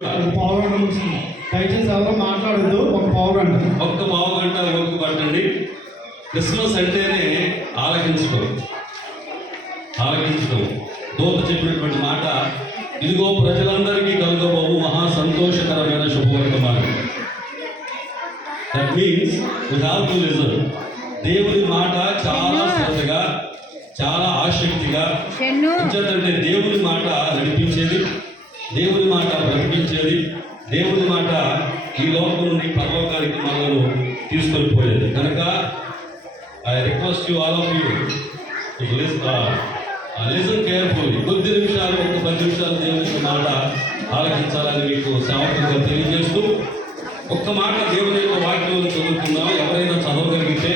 పావుగంట ముగిసింది. దయచేసి ఎవరో మాట్లాడద్దు. ఒక పావుగంట ఓపిక పట్టండి. క్రిస్మస్ అంటేనే ఆలకించడం. దూత చెప్పినటువంటి మాట, ఇదిగో ప్రజలందరికీ కలుగబోవు మహా సంతోషకరమైన శుభవర్తమానం. That means we have to listen. దేవుని మాట చాలా శ్రద్ధగా, చాలా ఆసక్తిగా ఉంచదంటే దేవుని మాట నడిపించేది, దేవుని మాట బ్రతికించేది, దేవుని మాట ఈ లోకం నుండి పరలోకానికి మనలను తీసుకొని పోయేది. కనుక I request you all of you listen carefully. కొద్ది నిమిషాలు, ఒక 10 నిమిషాలు దేవుని మాట ఆలకించాలని మీకు సేవకులుగా తెలియజేస్తూ ఒక్క మాట దేవుని యొక్క వాక్యంలో చదువుకుందాం. ఎవరైనా చదవగలిగితే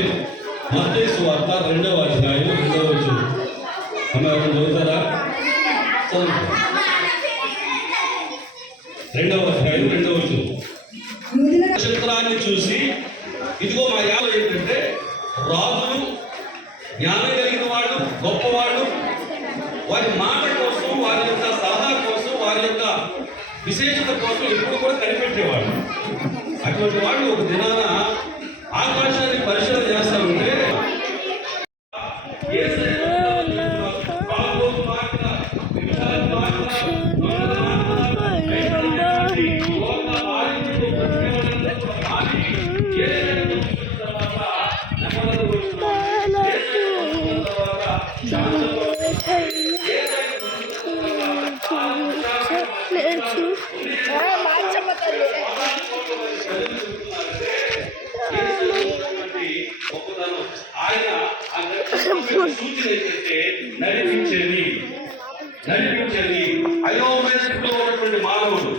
మత్తయి సువార్త 2వ అధ్యాయం 2వ వచనం. ఎవరైనా చదువుతారా? 2వ అధ్యాయం 2వ వచనం. నక్షత్రాన్ని చూసి ఇదిగో మా యావ ఏంటంటే రాజులు, జ్ఞానం కలిగిన వాళ్ళు, గొప్పవాళ్ళు వారి మాట కోసం, వారి యొక్క సలహా కోసం, వారి యొక్క విశేషత కోసం ఎప్పుడు కూడా కనిపెట్టేవాళ్ళు. అటువంటి వాళ్ళు ఒక దినాన ఆకాశాన్ని పరిశీలన చేస్తామంటే నడిపించేది అయోమయంలో ఉన్నటువంటి మానవుడు,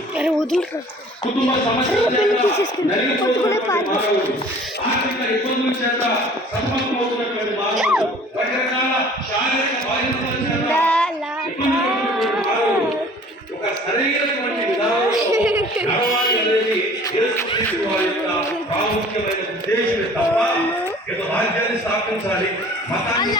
కుటుంబ సమస్యల చేత నలిగిపోతున్నటువంటి మానవుడు, ఆర్థిక ఇబ్బందుల చేత సతమతమవుతున్నటువంటి మానవుడు, రకరకాల శారీరక బాధ్యతల చేత మానవుడు ఒక సరైనటువంటి విధానంలో నడవాలి అనేది యేసుక్రీస్తు వారి యొక్క ప్రాముఖ్యమైన ఉద్దేశమే తప్ప ఇక భాగ్యాన్ని స్థాపించాలి, మతాన్ని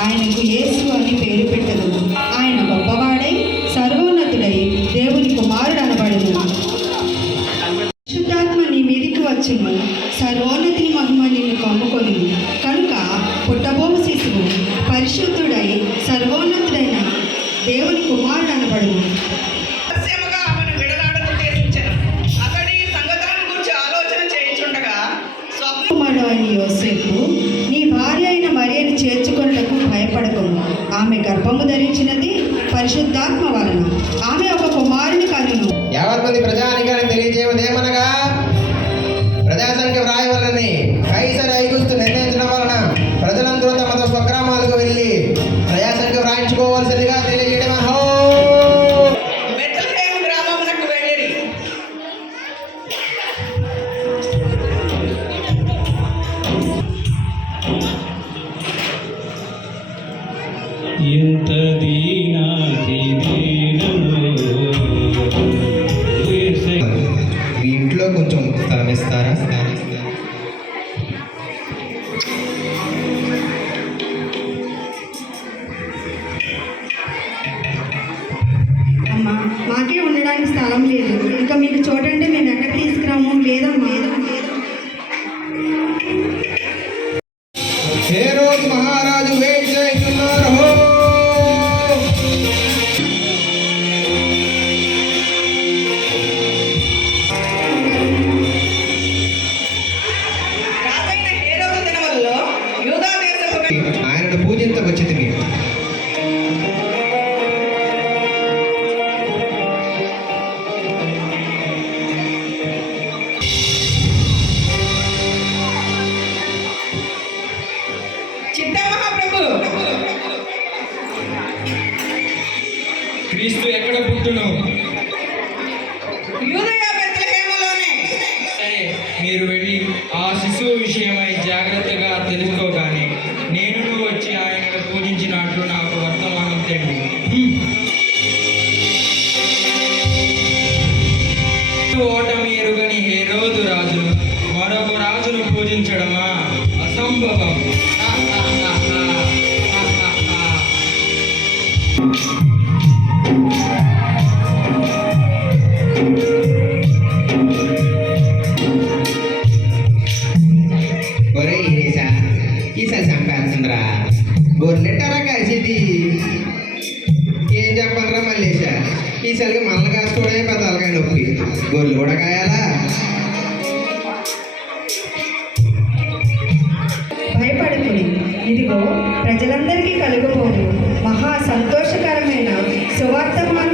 ఆయనకు యేసు అని పేరు పెట్టదు. ఆయన గొప్పవాడై సర్వోన్నతుడై దేవుని కుమారుడు అనబడును. పరిశుద్ధాత్మ నీ మీదికి వచ్చును, సర్వోన్నతిని మహిమ నిన్ను కమ్ముకొని, కనుక పుట్టబోవు శిశువు పరిశుద్ధుడై సర్వోన్నతుడైన దేవుని కుమారుడు అనబడును. కుమారుడు అయిన యోసేపు, నీ భార్య అయిన మరియను చేర్చుకొనుటకు భయపడకుము. ఆమె గర్భము ధరించినది పరిశుద్ధాత్మ వలన. ఆమె ఒక కుమారుని కనును. యావత్ మంది ప్రజానికానికి తెలియజేయమనగా ప్రజాసంఖ్య వ్రాయవలని కైసర్ ఐగుస్తు నిర్ణయించడం వలన ప్రజలందరూ తమ స్వగ్రామాలకు వెళ్ళి ప్రజాసంఖ్య వ్రాయించుకోవాల్సిందిగా తెలియజేయడం. ఎంత దీనాతి మీ ఇంట్లో కొంచెం స్థలం ఇస్తారా? అమ్మా, మాకే ఉండడానికి స్థలం లేదు. ఇంకా మీకు చూడండి, మేము ఎక్కడ తీసుకురాము. లేదమ్మా. హేరోదు మహారాజు వేచి చేస్తున్నారు. రాజు మరొక రాజును పూజించడమా అసంభవం. ఒరే ఈనేసా ఈసారి చంపేస్తుందిరా గొర్రెటారా కాసేది ఏం చెప్పాలరా మల్లేసా ఈసారికి మనల్ని కాసుకోవడమే పెద్ద తలకాయ నొప్పి గొర్రెలు కూడా కాయాలా భయపడకుడి, ఇదిగో ప్రజలందరికీ కలుగబోదు మహా సంతోషకరమైన సువార్తమాన